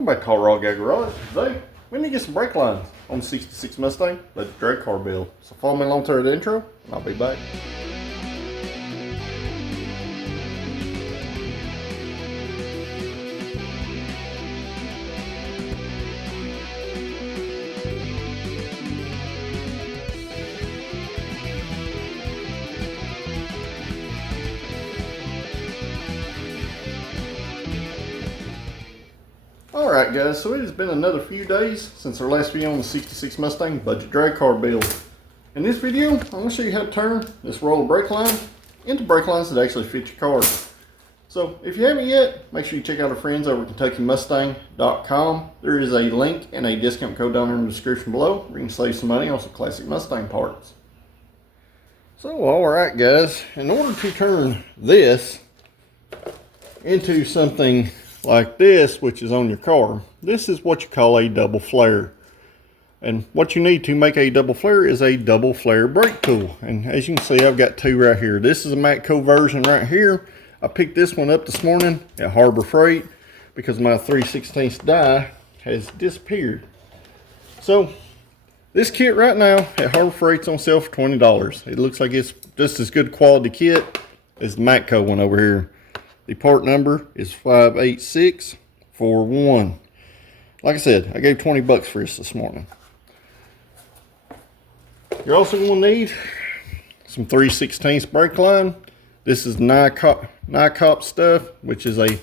Welcome back to HotRodGuyGarage. Today, we need to get some brake lines on the 66 Mustang. Let the drag car build. So follow me along through the intro, and I'll be back. Alright guys, so it has been another few days since our last video on the 66 Mustang budget drag car build. In this video, I'm going to show you how to turn this roll of brake line into brake lines that actually fit your car. So if you haven't yet, make sure you check out our friends over at KentuckyMustang.com. There is a link and a discount code down in the description below where you can save some money on some classic Mustang parts. So alright guys, in order to turn this into something like this, which is on your car, this is what you call a double flare. And what you need to make a double flare is a double flare brake tool. And as you can see, I've got two right here. This is a Matco version right here. I picked this one up this morning at Harbor Freight because my 3/16 die has disappeared. So this kit right now at Harbor Freight's on sale for $20. It looks like it's just as good quality kit as the Matco one over here. The part number is 58641. Like I said, I gave 20 bucks for this morning. You're also going to need some 3/16 brake line. This is NICOP stuff, which is a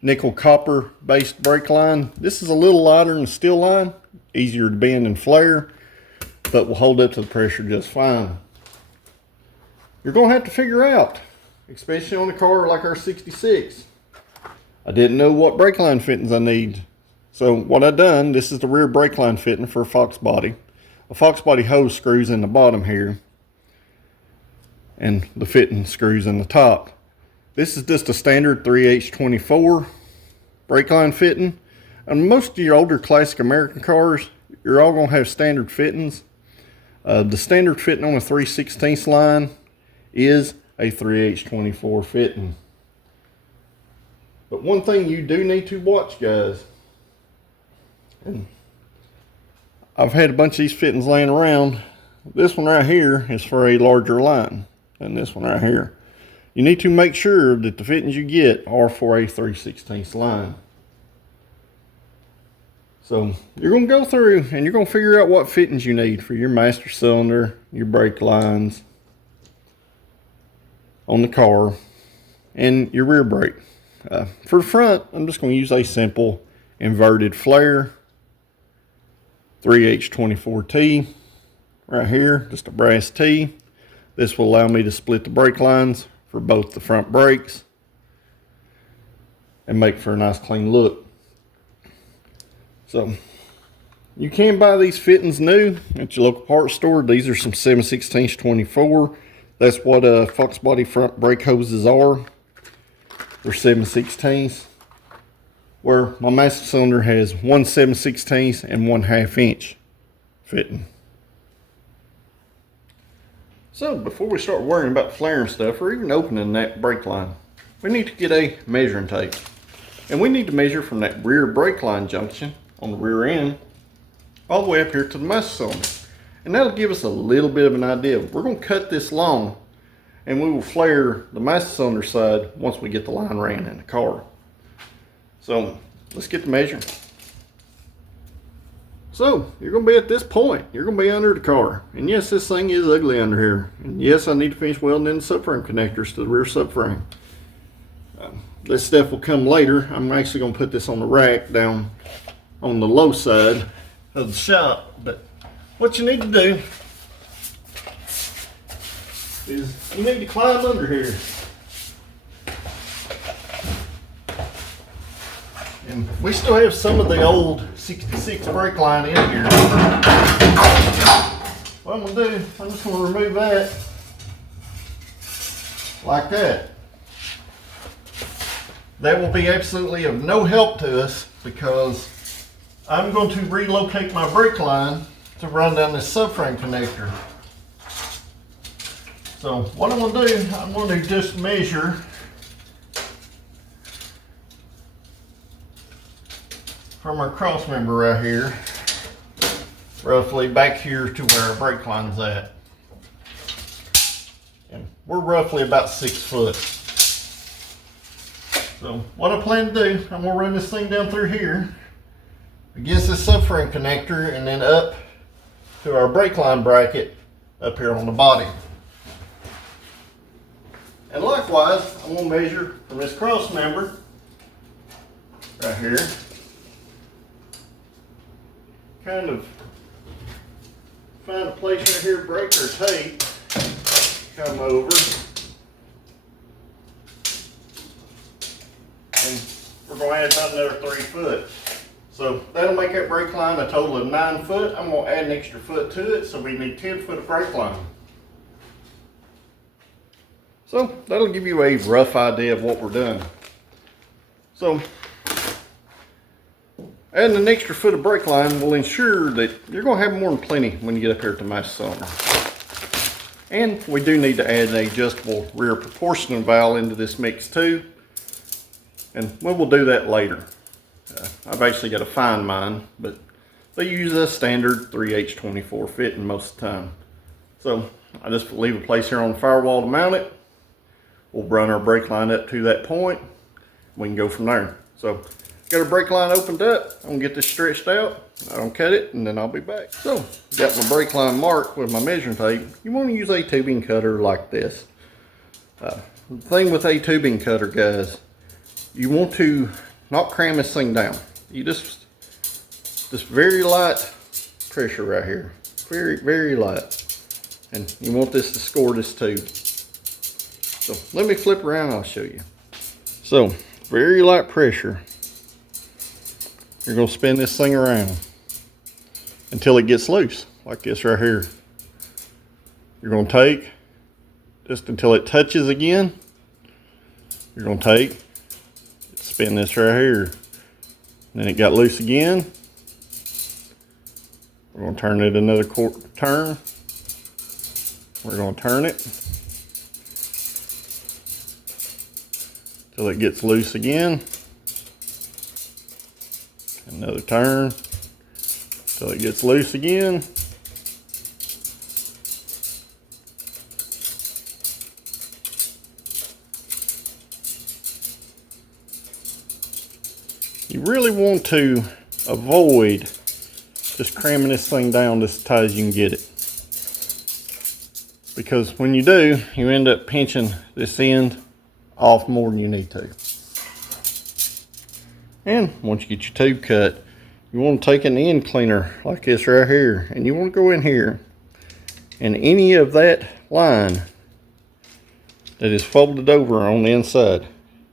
nickel copper based brake line. This is a little lighter than steel line, easier to bend and flare, but will hold up to the pressure just fine. You're going to have to figure out, especially on a car like our 66. I didn't know what brake line fittings I need. So what I done, this is the rear brake line fitting for a Fox body. A Fox body hose screws in the bottom here, and the fitting screws in the top. This is just a standard 3H24 brake line fitting. And most of your older classic American cars, you're all gonna have standard fittings. The standard fitting on a 3/16 line is a 3H24 fitting. But one thing you do need to watch, guys, and I've had a bunch of these fittings laying around. This one right here is for a larger line than this one right here. You need to make sure that the fittings you get are for a 3/16 line. So you're going to go through and you're going to figure out what fittings you need for your master cylinder, your brake lines on the car, and your rear brake. For the front, I'm just going to use a simple inverted flare 3H24T right here, just a brass T. This will allow me to split the brake lines for both the front brakes and make for a nice clean look. So you can buy these fittings new at your local parts store. These are some 7/16 24. That's what Fox body front brake hoses are. They're 7/16, where my master cylinder has 1 7/16 and 1/2 inch fitting. So before we start worrying about flaring stuff or even opening that brake line, we need to get a measuring tape. And we need to measure from that rear brake line junction on the rear end all the way up here to the master cylinder. And that'll give us a little bit of an idea. We're going to cut this long and we will flare the master cylinder side once we get the line ran in the car. So let's get the measuring. So you're going to be at this point. You're going to be under the car. And yes, this thing is ugly under here. And yes, I need to finish welding in the subframe connectors to the rear subframe. This stuff will come later. I'm actually going to put this on the rack down on the low side of the shop. But what you need to do is you need to climb under here. And we still have some of the old 66 brake line in here. What I'm going to do, I'm just going to remove that like that. That will be absolutely of no help to us because I'm going to relocate my brake line to run down this subframe connector. So what I'm going to do, I'm going to just measure from our cross member right here, roughly back here to where our brake line's at. And we're roughly about 6 foot. So what I plan to do, I'm gonna run this thing down through here against this subframe connector and then up to our brake line bracket up here on the body. And likewise, I'm gonna measure from this cross member right here, kind of find a place right here, break our tape, come over, and we're going to add about another 3 foot. So that'll make that brake line a total of 9 foot. I'm going to add an extra foot to it, so we need 10 foot of brake line. So that'll give you a rough idea of what we're doing. So adding an extra foot of brake line will ensure that you're going to have more than plenty when you get up here at the master cylinder. And we do need to add an adjustable rear proportioning valve into this mix too. And we will do that later. I've actually got to find mine, but they use a standard 3H24 fitting most of the time. So I just leave a place here on the firewall to mount it. We'll run our brake line up to that point. We can go from there. So got our brake line opened up. I'm gonna get this stretched out. I'll cut it and then I'll be back. So got my brake line marked with my measuring tape. You want to use a tubing cutter like this. The thing with a tubing cutter, guys, you want to not cram this thing down. You just very light pressure right here. Very light. And you want this to score this tube. So let me flip around and I'll show you. So very light pressure. You're going to spin this thing around until it gets loose, like this right here. You're going to take just until it touches again. You're going to take, spin this right here. Then it got loose again. We're going to turn it another turn. We're going to turn it till it gets loose again. Another turn till it gets loose again. You really want to avoid just cramming this thing down as tight as you can get it. Because when you do, you end up pinching this end off more than you need to. And once you get your tube cut, you want to take an end cleaner like this right here, and you want to go in here, and any of that line that is folded over on the inside,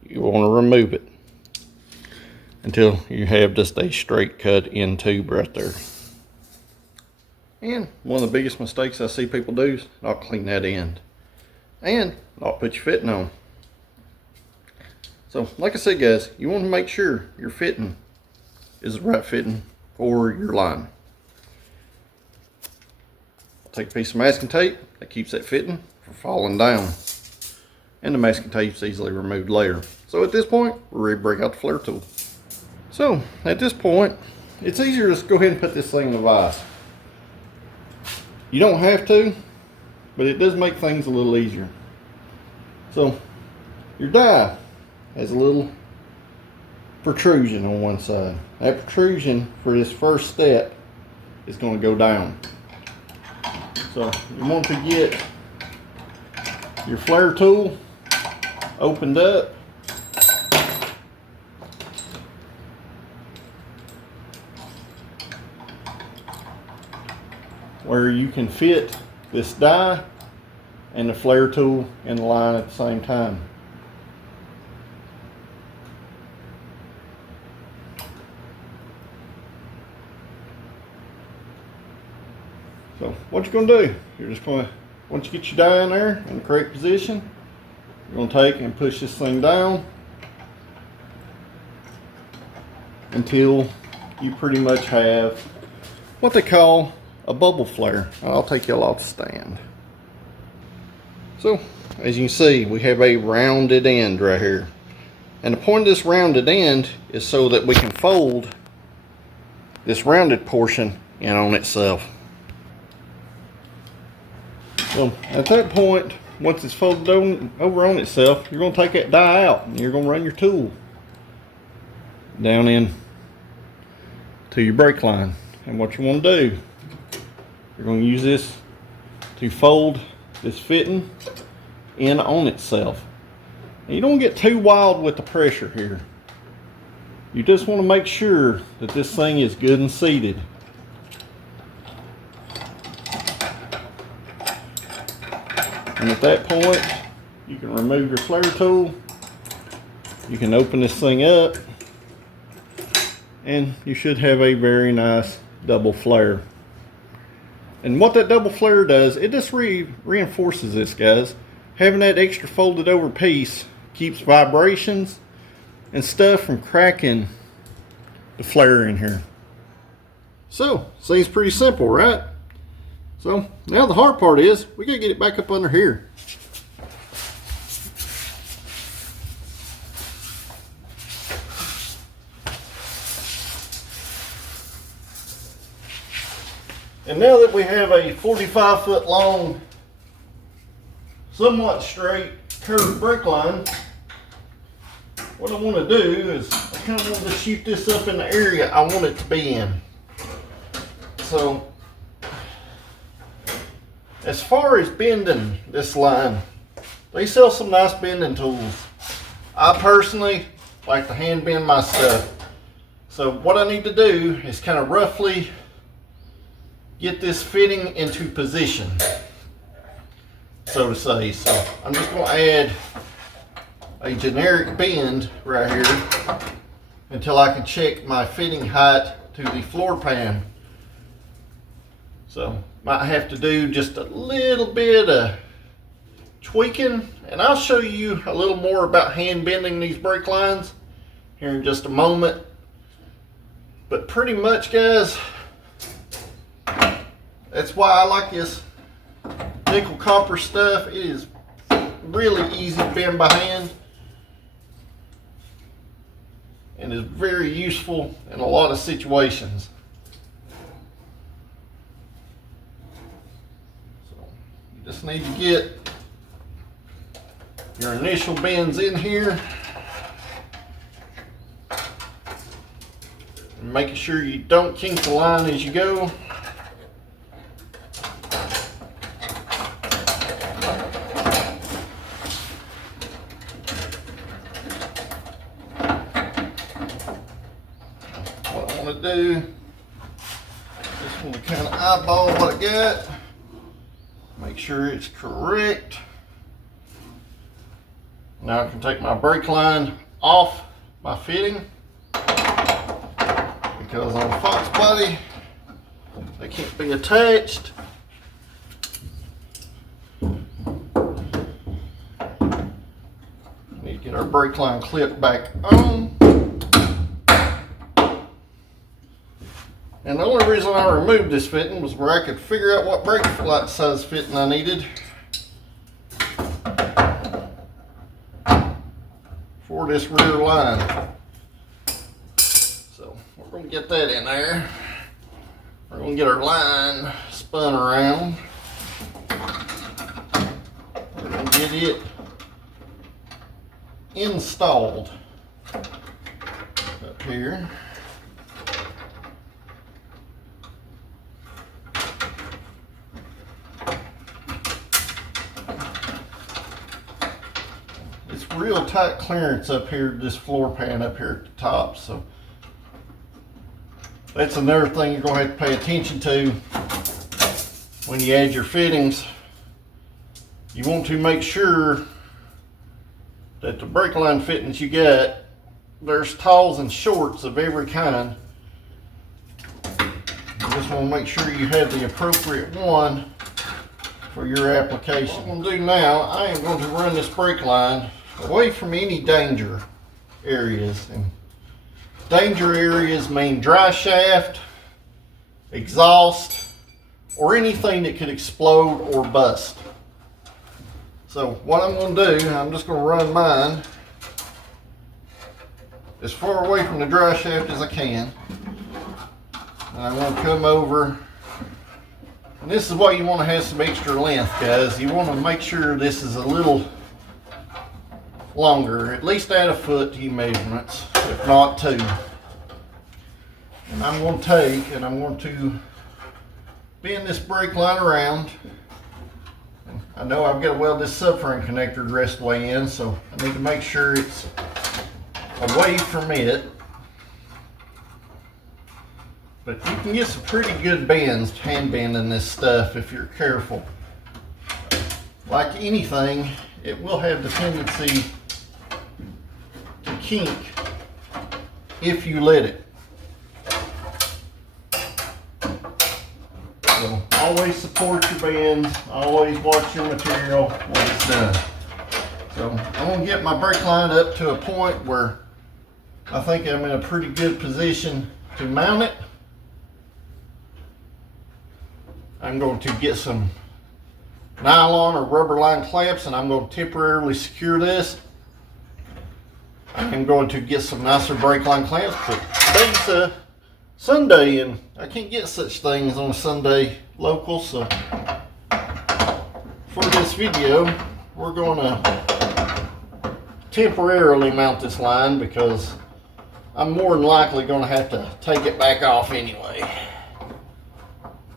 you want to remove it until you have just a straight cut end tube right there. And one of the biggest mistakes I see people do is not clean that end and not put your fitting on. So like I said, guys, you want to make sure your fitting is the right fitting for your line. I'll take a piece of masking tape that keeps that fitting from falling down. And the masking tape is easily removed later. So at this point, we're ready to break out the flare tool. So at this point, it's easier to just go ahead and put this thing in the vise. You don't have to, but it does make things a little easier. So your die has a little protrusion on one side. That protrusion for this first step is going to go down. So you want to get your flare tool opened up. Where you can fit this die and the flare tool in the line at the same time. So what you're going to do, you're just going to, once you get your die in there in the correct position, you're going to take and push this thing down until you pretty much have what they call a bubble flare. I'll take y'all off the stand. So as you can see, we have a rounded end right here. And the point of this rounded end is so that we can fold this rounded portion in on itself. So at that point, once it's folded over on itself, you're going to take that die out and you're going to run your tool down in to your brake line. And what you want to do, you're going to use this to fold this fitting in on itself. And you don't get too wild with the pressure here. You just want to make sure that this thing is good and seated. And at that point, you can remove your flare tool. You can open this thing up, and you should have a very nice double flare. And what that double flare does, it just reinforces this, guys. Having that extra folded over piece keeps vibrations and stuff from cracking the flare in here. So, seems pretty simple, right? So, now the hard part is, we gotta get it back up under here. And now that we have a 45-foot long, somewhat straight curved brake line, what I want to do is I kind of want to shoot this up in the area I want it to be in. So as far as bending this line, they sell some nice bending tools. I personally like to hand bend my stuff. So what I need to do is kind of roughly get this fitting into position, so to say. So I'm just going to add a generic bend right here until I can check my fitting height to the floor pan. So might have to do just a little bit of tweaking, and I'll show you a little more about hand bending these brake lines here in just a moment. But pretty much, guys, that's why I like this nickel copper stuff. It is really easy to bend by hand and is very useful in a lot of situations. So you just need to get your initial bends in here and making sure you don't kink the line as you go. Do just want to kind of eyeball what I got, make sure it's correct. Now I can take my brake line off my fitting, because on a Fox body they can't be attached. Need to get our brake line clip back on. And the only reason I removed this fitting was where I could figure out what brake light size fitting I needed for this rear line. So we're going to get that in there. We're going to get our line spun around. We're going to get it installed up here. Real tight clearance up here, this floor pan up here at the top, so that's another thing you're going to have to pay attention to when you add your fittings. You want to make sure that the brake line fittings you got, there's talls and shorts of every kind. You just want to make sure you have the appropriate one for your application. What I'm going to do now, I am going to run this brake line away from any danger areas. And danger areas mean dry shaft, exhaust, or anything that could explode or bust. So what I'm going to do, I'm just going to run mine as far away from the dry shaft as I can. And I want to come over. And this is why you want to have some extra length, guys. You want to make sure this is a little longer, at least add a foot to your measurements, if not 2. And I'm going to take and I'm going to bend this brake line around. And I know I've got to weld this subframe connector the rest of the way in, so I need to make sure it's away from it. But you can get some pretty good bends, hand bending this stuff if you're careful. Like anything, it will have the tendency to kink if you let it. So always support your bends, always watch your material when it's done. So I'm going to get my brake line up to a point where I think I'm in a pretty good position to mount it. I'm going to get some nylon or rubber lined clamps and I'm going to temporarily secure this. I'm going to get some nicer brake line clamps, but today's a Sunday and I can't get such things on a Sunday local, so for this video we're going to temporarily mount this line because I'm more than likely going to have to take it back off anyway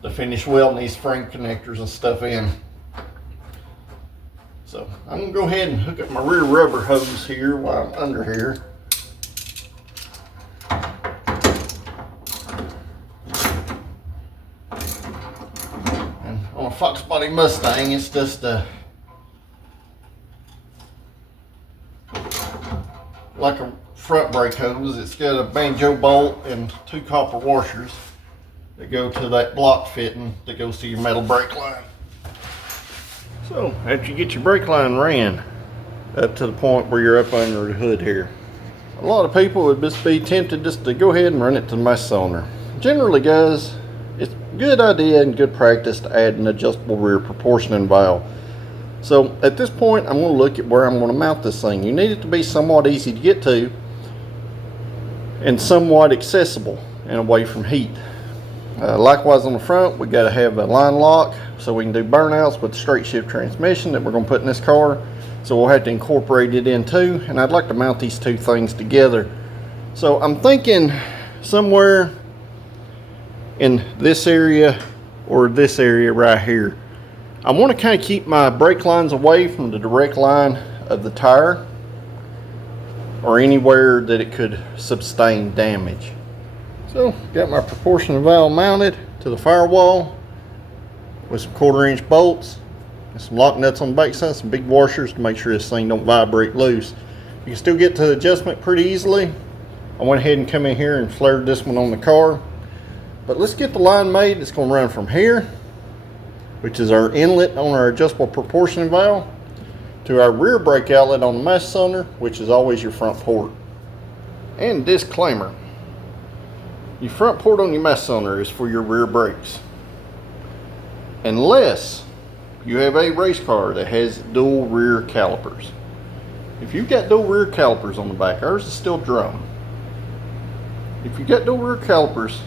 to finish welding these frame connectors and stuff in. So I'm going to go ahead and hook up my rear rubber hose here while I'm under here. And on a Fox body Mustang, it's just like a front brake hose. It's got a banjo bolt and 2 copper washers that go to that block fitting that goes to your metal brake line. So after you get your brake line ran up to the point where you're up under the hood here, a lot of people would just be tempted just to go ahead and run it to the master cylinder. Generally, guys, it's a good idea and good practice to add an adjustable rear proportioning valve. So at this point, I'm going to look at where I'm going to mount this thing. You need it to be somewhat easy to get to and somewhat accessible and away from heat. Likewise on the front, we got to have a line lock so we can do burnouts with the straight shift transmission that we're going to put in this car. So we'll have to incorporate it in too, and I'd like to mount these 2 things together. So I'm thinking somewhere in this area or this area right here. I want to kind of keep my brake lines away from the direct line of the tire or anywhere that it could sustain damage. So got my proportional valve mounted to the firewall with some 1/4-inch bolts and some lock nuts on the back side, some big washers to make sure this thing don't vibrate loose. You can still get to the adjustment pretty easily. I went ahead and come in here and flared this one on the car. But let's get the line made. It's going to run from here, which is our inlet on our adjustable proportioning valve, to our rear brake outlet on the master cylinder, which is always your front port. And disclaimer, your front port on your master cylinder is for your rear brakes. Unless you have a race car that has dual rear calipers. If you've got dual rear calipers on the back, ours is still drum. If you've got dual rear calipers,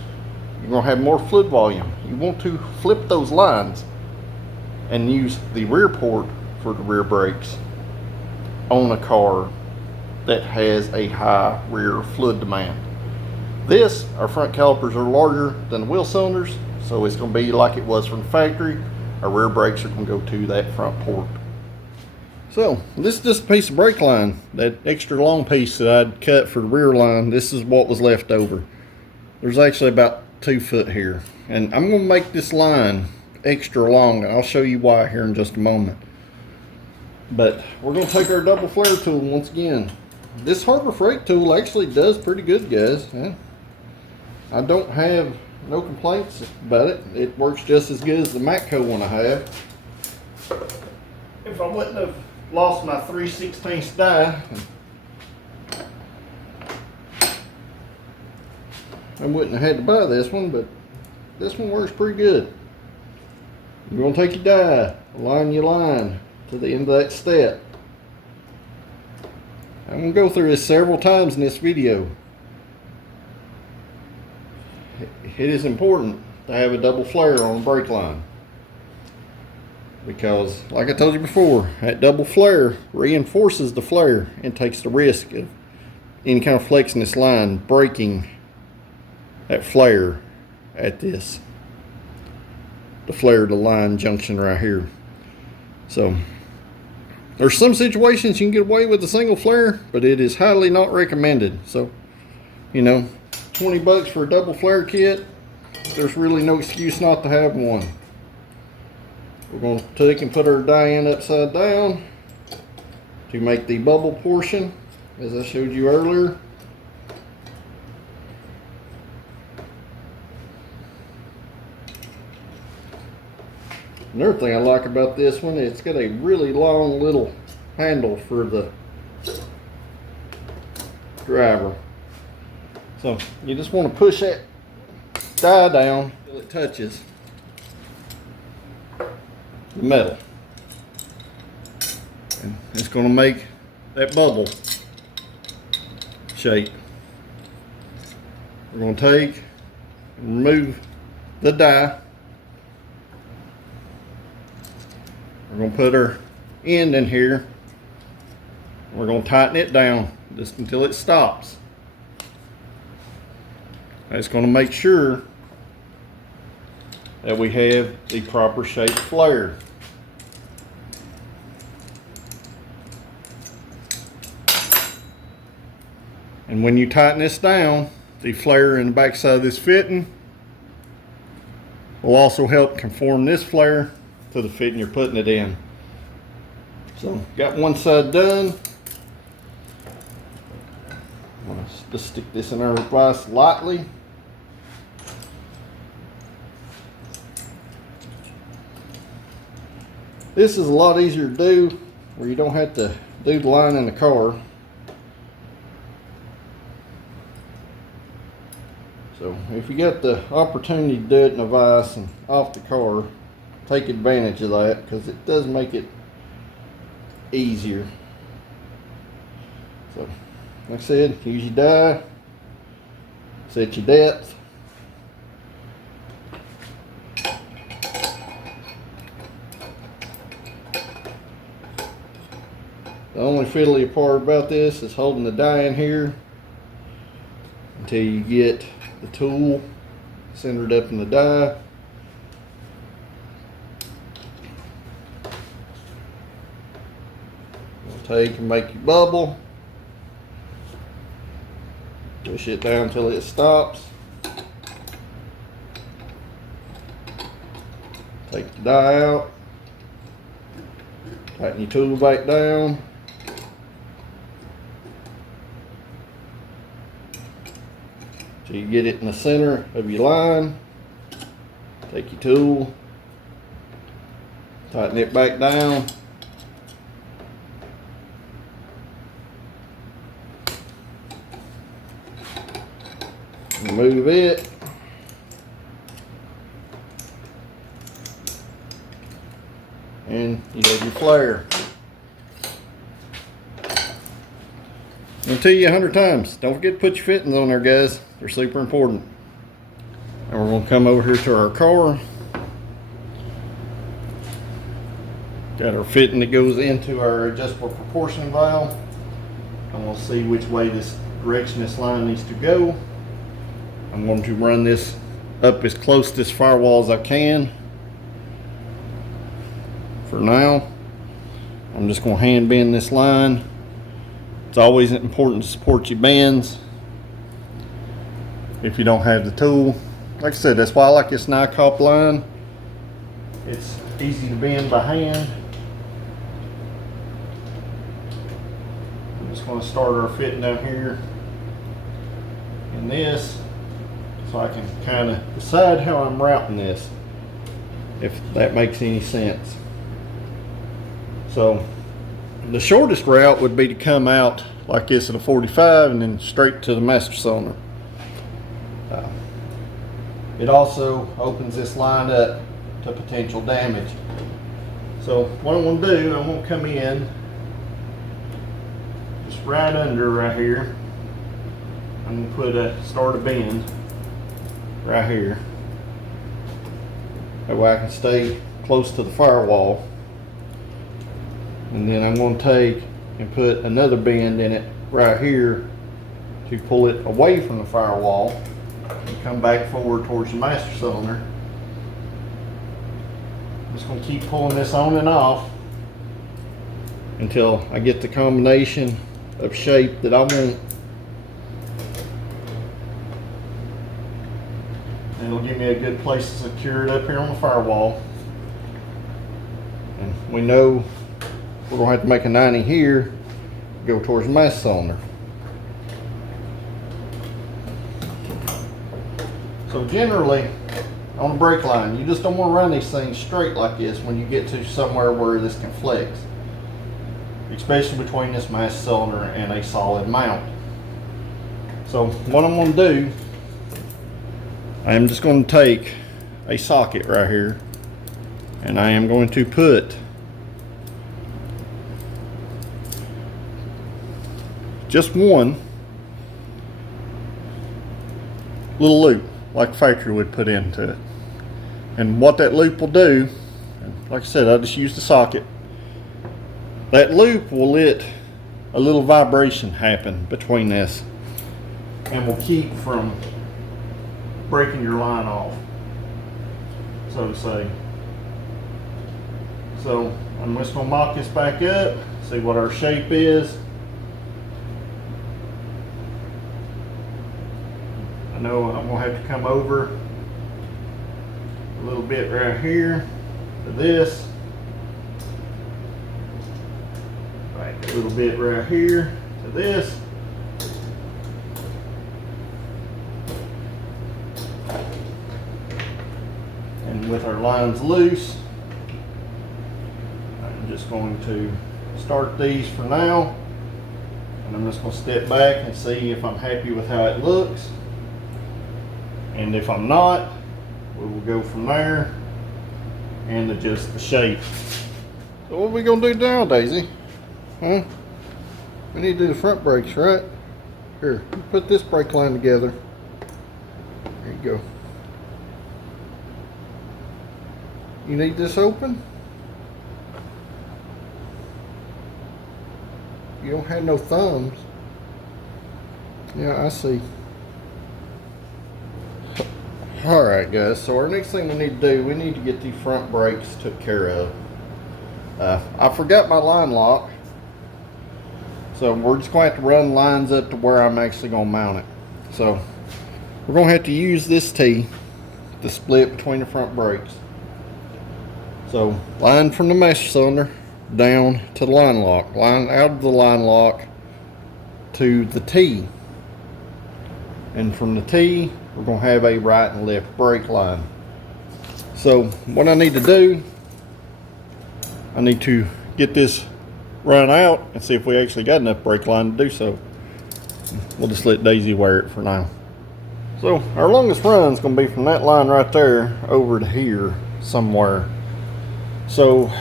you're going to have more fluid volume. You want to flip those lines and use the rear port for the rear brakes on a car that has a high rear fluid demand. This, our front calipers are larger than the wheel cylinders, so it's going to be like it was from the factory. Our rear brakes are going to go to that front port. So this is just a piece of brake line, that extra long piece that I'd cut for the rear line. This is what was left over. There's actually about 2 foot here, and I'm going to make this line extra long, and I'll show you why here in just a moment. But we're going to take our double flare tool once again. This Harbor Freight tool actually does pretty good, guys. Yeah. I don't have no complaints about it. It works just as good as the Matco one I have. If I wouldn't have lost my 3/16 die, I wouldn't have had to buy this one, but this one works pretty good. You're going to take your die, align your line to the end of that step. I'm going to go through this several times in this video. it is important to have a double flare on the brake line, because like I told you before, that double flare reinforces the flare and takes the risk of any kind of flex in this line breaking that flare at this, the flare to line junction right here. So there's some situations you can get away with a single flare, but it is highly not recommended. So, you know, 20 bucks for a double flare kit, there's really no excuse not to have one. We're going to take and put our die in upside down to make the bubble portion, as I showed you earlier. Another thing I like about this one, it's got a really long little handle for the driver. So you just want to push that die down until it touches the metal. And it's going to make that bubble shape. We're going to take and remove the die. We're going to put our end in here. We're going to tighten it down just until it stops. That's going to make sure that we have the proper shaped flare. And when you tighten this down, the flare in the back side of this fitting will also help conform this flare to the fitting you're putting it in. So got one side done. I'm going to just stick this in our vise lightly. This is a lot easier to do where you don't have to do the line in the car. So if you got the opportunity to do it in a vise and off the car, take advantage of that, because it does make it easier. So like I said, use your die, set your depth. The only fiddly part about this is holding the die in here until you get the tool centered up in the die. Take and make your bubble, push it down until it stops, take the die out, tighten your tool back down, till you get it in the center of your line. Take your tool, tighten it back down. Remove it. And you have your flare. I'll tell you 100 times, don't forget to put your fittings on there, guys. They're super important. And we're going to come over here to our car. Got our fitting that goes into our adjustable proportion valve. I'm going to see which way this direction this line needs to go. I'm going to run this up as close to this firewall as I can. For now, I'm just going to hand bend this line. It's always important to support your bends if you don't have the tool. Like I said, that's why I like this Nycop line. It's easy to bend by hand. I'm just going to start our fitting down here in this, so I can kind of decide how I'm routing this, if that makes any sense. So the shortest route would be to come out like this at a 45 and then straight to the master cylinder. It also opens this line up to potential damage. So what I'm going to do, I'm going to come in just right under right here. I'm going to put a start a bend. right here. That way I can stay close to the firewall. And then I'm going to take and put another bend in it right here to pull it away from the firewall and come back forward towards the master cylinder. I'm just going to keep pulling this on and off until I get the combination of shape that I want. It'll give me a good place to secure it up here on the firewall. And we know we're going to have to make a 90 here, go towards the master cylinder. So generally, on a brake line, you just don't want to run these things straight like this when you get to somewhere where this can flex, especially between this master cylinder and a solid mount. So what I'm going to do, I am just going to take a socket right here, and I am going to put just one little loop like factory would put into it. And what that loop will do, like I said, I just used the socket. That loop will let a little vibration happen between this and will keep from breaking your line off, so to say. So I'm just going to mock this back up, see what our shape is. I know I'm going to have to come over a little bit right here to this, back a little bit right here to this. And with our lines loose, I'm just going to start these for now, and I'm just going to step back and see if I'm happy with how it looks, and if I'm not, we will go from there and adjust the shape. So what are we going to do now, Daisy? Huh? We need to do the front brakes, right? Here, put this brake line together. There you go. You need this open? You don't have no thumbs. Yeah, I see. Alright guys, so our next thing we need to do, we need to get the front brakes took care of. I forgot my line lock, so we're just going to have to run lines up to where I'm actually going to mount it. So we're going to have to use this T to split between the front brakes. So line from the master cylinder down to the line lock, line out of the line lock to the T, and from the T we're going to have a right and left brake line. So what I need to do, I need to get this run out and see if we actually got enough brake line to do so. We'll just let Daisy wear it for now. So our longest run is going to be from that line right there over to here somewhere. So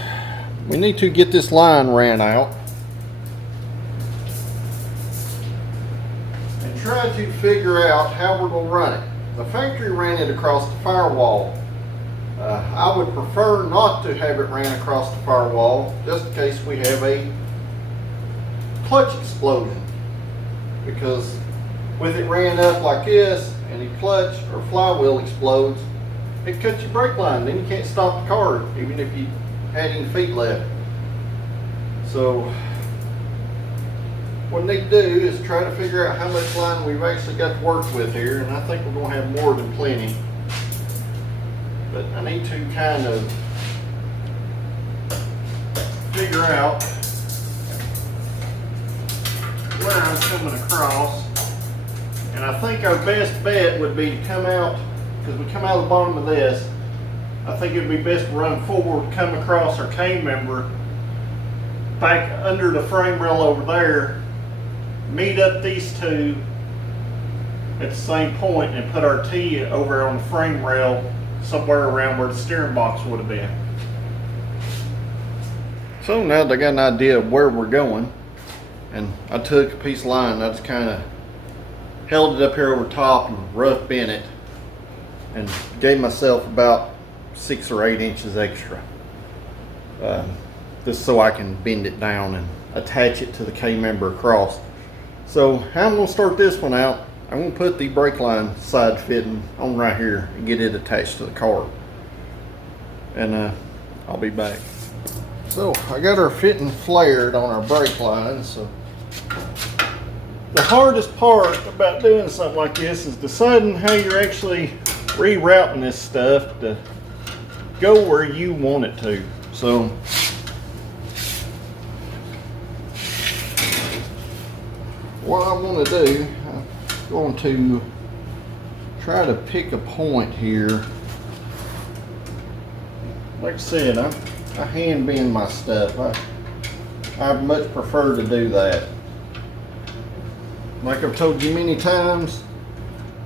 we need to get this line ran out and try to figure out how we're going to run it. The factory ran it across the firewall. I would prefer not to have it ran across the firewall, just in case we have a clutch explosion, because with it ran up like this and the clutch or flywheel explodes, it cuts your brake line, then you can't stop the car even if you had any feet left. So what we need to do is try to figure out how much line we've actually got to work with here, and I think we're going to have more than plenty. But I need to kind of figure out where I'm coming across. And I think our best bet would be to come out, because we come out of the bottom of this, I think it would be best to run forward, come across our K-member, back under the frame rail over there, meet up these two at the same point, and put our T over on the frame rail somewhere around where the steering box would have been. So now that I got an idea of where we're going, and I took a piece of line, I just kind of held it up here over top and rough bent it and gave myself about 6 or 8 inches extra. Just so I can bend it down and attach it to the K-member across. So how I'm going to start this one out, I'm going to put the brake line side fitting on right here and get it attached to the car. And I'll be back. So I got our fitting flared on our brake line. So the hardest part about doing something like this is deciding how you're actually rerouting this stuff to go where you want it to. So what I'm going to do, I'm going to try to pick a point here. Like I said, I hand bend my stuff. I much prefer to do that. Like I've told you many times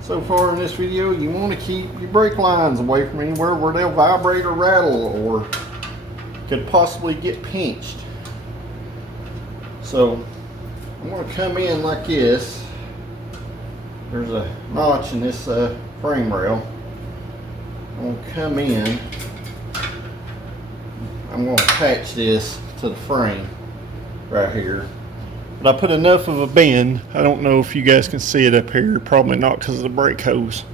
so far in this video, you want to keep your brake lines away from anywhere where they'll vibrate or rattle or could possibly get pinched. So I'm going to come in like this. There's a notch in this frame rail. I'm going to come in. I'm going to attach this to the frame right here. But I put enough of a bend. I don't know if you guys can see it up here. Probably not because of the brake hose.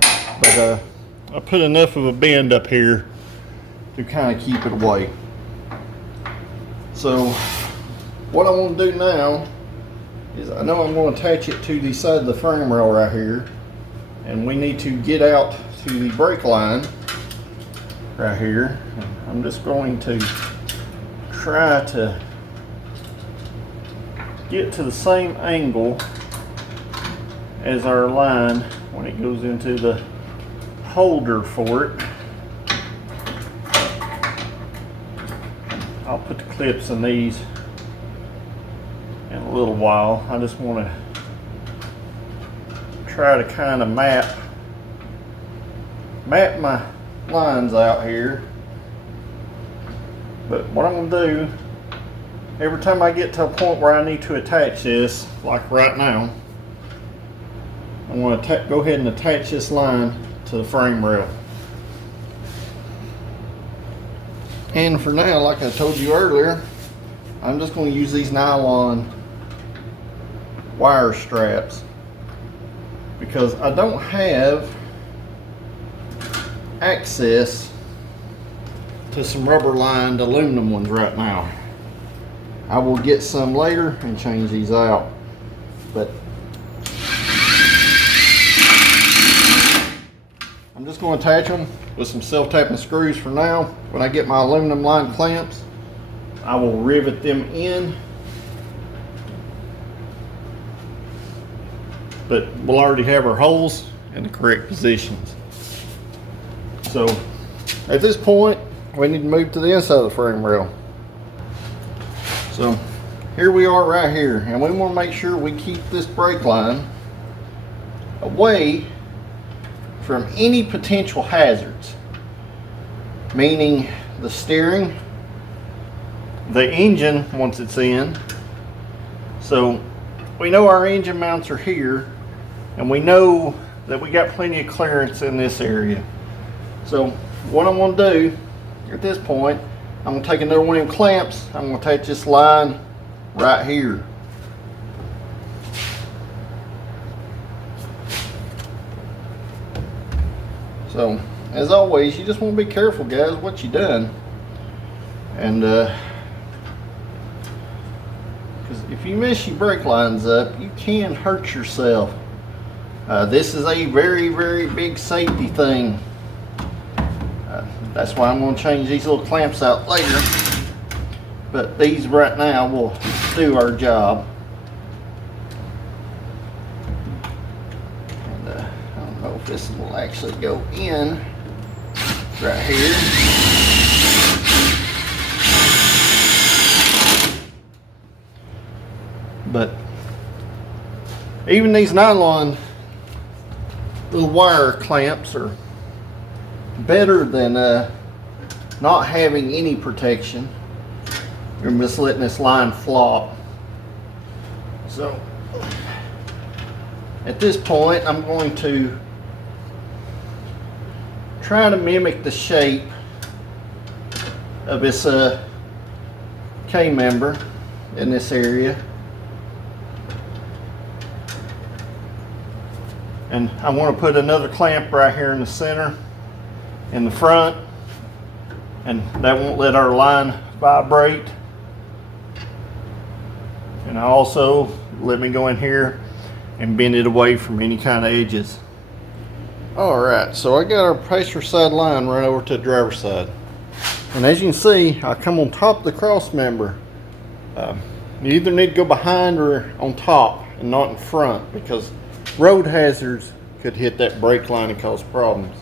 But I put enough of a bend up here to kind of keep it away. So what I want to do now is, I know I'm going to attach it to the side of the frame rail right here, and we need to get out to the brake line right here. I'm just going to try to get to the same angle as our line when it goes into the holder for it. I'll put the clips in these in a little while. I just want to try to kind of map my lines out here. But what I'm going to do, every time I get to a point where I need to attach this, like right now, I'm going to go ahead and attach this line to the frame rail. And for now, like I told you earlier, I'm just going to use these nylon wire straps because I don't have access to some rubber lined aluminum ones right now. I will get some later and change these out, but I'm just going to attach them with some self-tapping screws for now. When I get my aluminum lined clamps, I will rivet them in, but we'll already have our holes in the correct positions. So at this point, we need to move to the inside of the frame rail. So here we are right here, and we want to make sure we keep this brake line away from any potential hazards, meaning the steering, the engine once it's in. So we know our engine mounts are here, and we know that we got plenty of clearance in this area. So what I'm going to do at this point, I'm going to take another one of them clamps. I'm going to attach this line right here. So as always, you just want to be careful, guys, what you're doing. And because if you mess your brake lines up, you can hurt yourself. This is a very, very big safety thing. That's why I'm going to change these little clamps out later. But these right now will do our job. And I don't know if this will actually go in right here. But even these nylon little wire clamps are better than not having any protection. You're just letting this line flop. So at this point, I'm going to trying to mimic the shape of this K-member in this area. And I want to put another clamp right here in the center, in the front, and that won't let our line vibrate. And I also let me go in here and bend it away from any kind of edges. Alright, so I got our passenger side line right over to the driver's side. And as you can see, I come on top of the cross member. You either need to go behind or on top and not in front, because road hazards could hit that brake line and cause problems.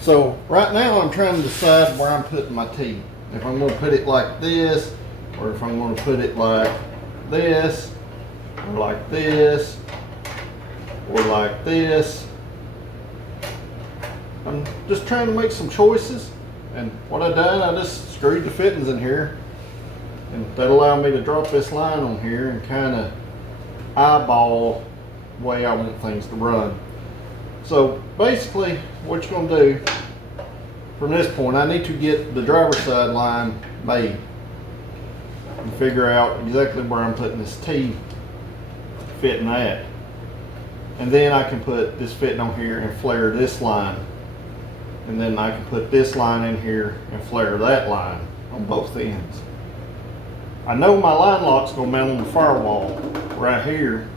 So right now I'm trying to decide where I'm putting my T. If I'm going to put it like this, or if I'm going to put it like this, or like this, or like this. I'm just trying to make some choices, and what I done, I just screwed the fittings in here, and that allowed me to drop this line on here and kind of eyeball the way I want things to run. So basically what you're going to do from this point, I need to get the driver's side line made and figure out exactly where I'm putting this T fitting at, and then I can put this fitting on here and flare this line, and then I can put this line in here and flare that line on both ends. I know my line lock's going to mount on the firewall right here,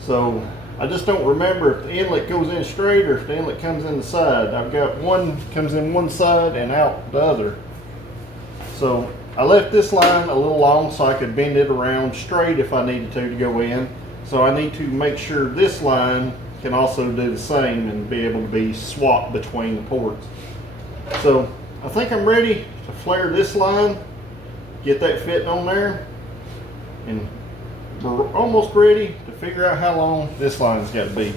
so I just don't remember if the inlet goes in straight or if the inlet comes in the side. I've got one comes in one side and out the other. So I left this line a little long so I could bend it around straight if I needed to go in. So I need to make sure this line can also do the same and be able to be swapped between the ports. So I think I'm ready to flare this line, get that fitting on there, and we're almost ready to figure out how long this line's got to be.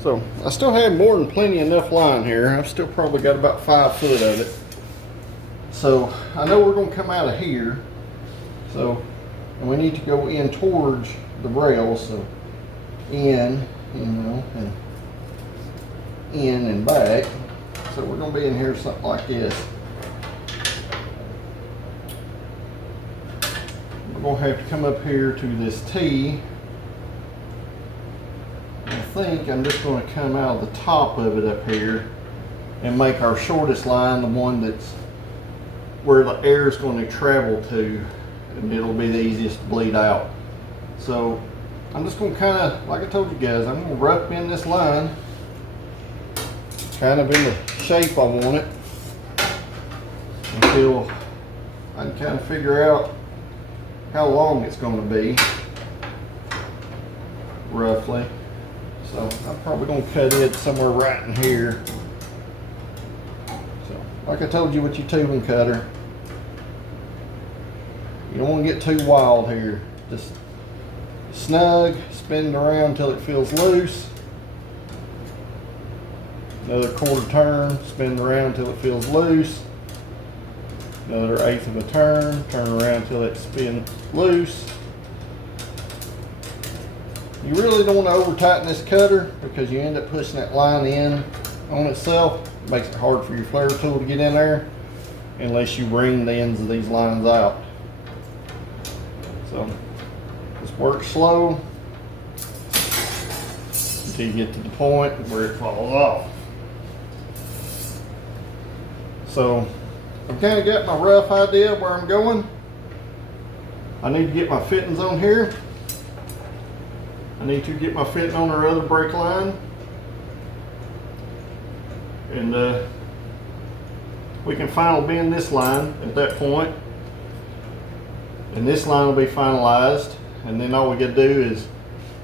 So I still have more than plenty enough line here. I've still probably got about 5 foot of it. So I know we're going to come out of here. So and we need to go in towards the rail. So in, you know, and in and back. So we're going to be in here something like this. We're going to have to come up here to this T. I think I'm just going to come out of the top of it up here and make our shortest line the one that's where the air is going to travel to, and it'll be the easiest to bleed out. So I'm just going to kind of, like I told you guys, I'm going to rough bend this line kind of in the shape I want it until I can kind of figure out how long it's going to be roughly. So I'm probably going to cut it somewhere right in here. So like I told you with your tubing cutter, you don't want to get too wild here. Just snug, spin it around until it feels loose. Another quarter turn, spin it around until it feels loose. Another 1/8 of a turn, turn around until it spins loose. You really don't want to over tighten this cutter because you end up pushing that line in on itself. It makes it hard for your flare tool to get in there unless you wring the ends of these lines out. So just work slow until you get to the point where it falls off. So I've kind of got my rough idea of where I'm going. I need to get my fittings on here. I need to get my fitting on our other brake line, and we can final bend this line at that point, and this line will be finalized, and then all we got to do is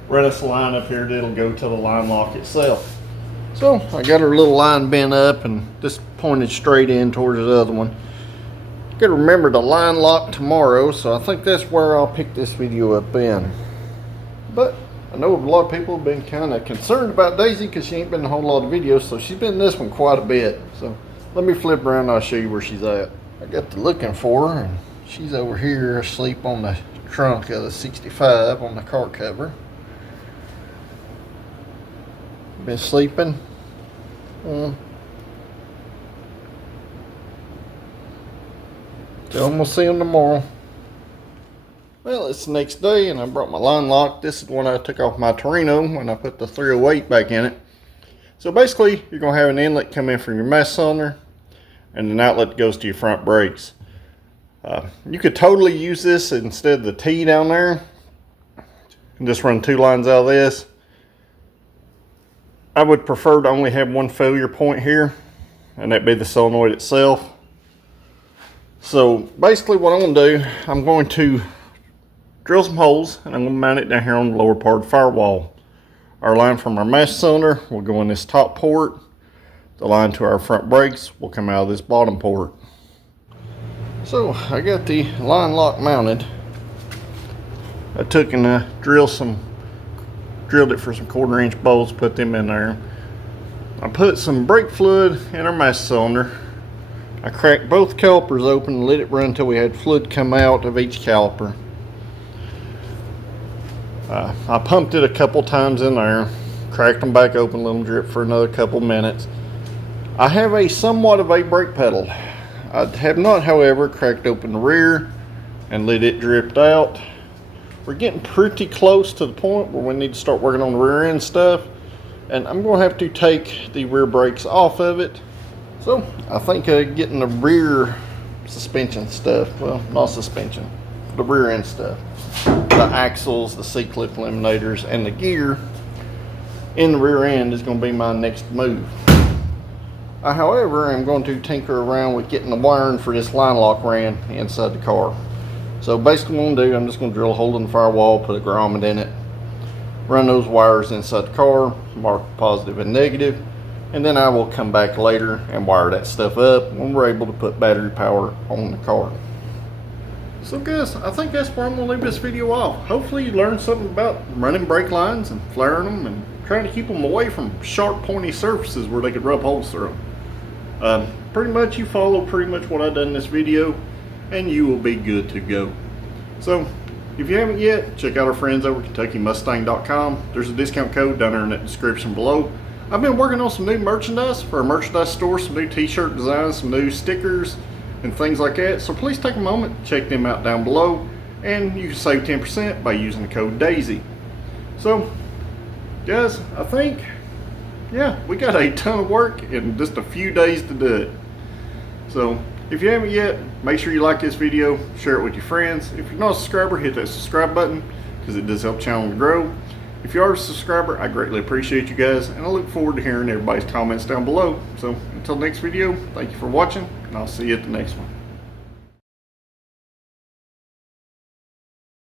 run us a line up here that'll go to the line lock itself. So I got our little line bent up and just pointed straight in towards the other one. Got to remember to line lock tomorrow, so I think that's where I'll pick this video up in. But I know a lot of people have been kind of concerned about Daisy because she ain't been in a whole lot of videos, so she's been in this one quite a bit. So let me flip around and I'll show you where she's at. I got to looking for her, and she's over here asleep on the trunk of the 65 on the car cover. been sleeping. So we'll see him tomorrow. Well, it's the next day and I brought my line lock. This is the one I took off my Torino when I put the 308 back in it. So basically, you're going to have an inlet come in from your master cylinder and an outlet that goes to your front brakes. You could totally use this instead of the T down there and just run 2 lines out of this. I would prefer to only have one failure point here, and that'd be the solenoid itself. So basically what I'm going to do, I'm going to drill some holes and I'm going to mount it down here on the lower part of the firewall. Our line from our master cylinder will go in this top port. The line to our front brakes will come out of this bottom port. So I got the line lock mounted. I took and drilled it for some 1/4 inch bolts, put them in there. I put some brake fluid in our master cylinder. I cracked both calipers open and let it run until we had fluid come out of each caliper. I pumped it a couple times in there, cracked them back open, let them drip for another couple minutes. I have a somewhat of a brake pedal. I have not, however, cracked open the rear and let it drip out. We're getting pretty close to the point where we need to start working on the rear end stuff, and I'm going to have to take the rear brakes off of it. So I think getting the rear suspension stuff, well, not suspension, the rear end stuff, the axles, the C-clip eliminators, and the gear in the rear end is going to be my next move. However, I'm going to tinker around with getting the wiring for this line lock ran inside the car. So basically what I'm going to do, I'm just going to drill a hole in the firewall, put a grommet in it, run those wires inside the car, mark positive and negative, and then I will come back later and wire that stuff up when we're able to put battery power on the car. So guys, I think that's where I'm going to leave this video off. Hopefully you learned something about running brake lines and flaring them and trying to keep them away from sharp pointy surfaces where they could rub holes through them. Pretty much you follow pretty much what I done in this video and you will be good to go. So if you haven't yet, check out our friends over at KentuckyMustang.com. There's a discount code down there in that description below. I've been working on some new merchandise for our merchandise store, some new t-shirt designs, some new stickers and things like that. So please take a moment, check them out down below, and you can save 10% by using the code DAISY. So guys, I think, yeah, we got a ton of work in just a few days to do it. So if you haven't yet, make sure you like this video, share it with your friends. If you're not a subscriber, hit that subscribe button because it does help the channel to grow. If you are a subscriber, I greatly appreciate you guys, and I look forward to hearing everybody's comments down below. So until next video, thank you for watching, and I'll see you at the next one.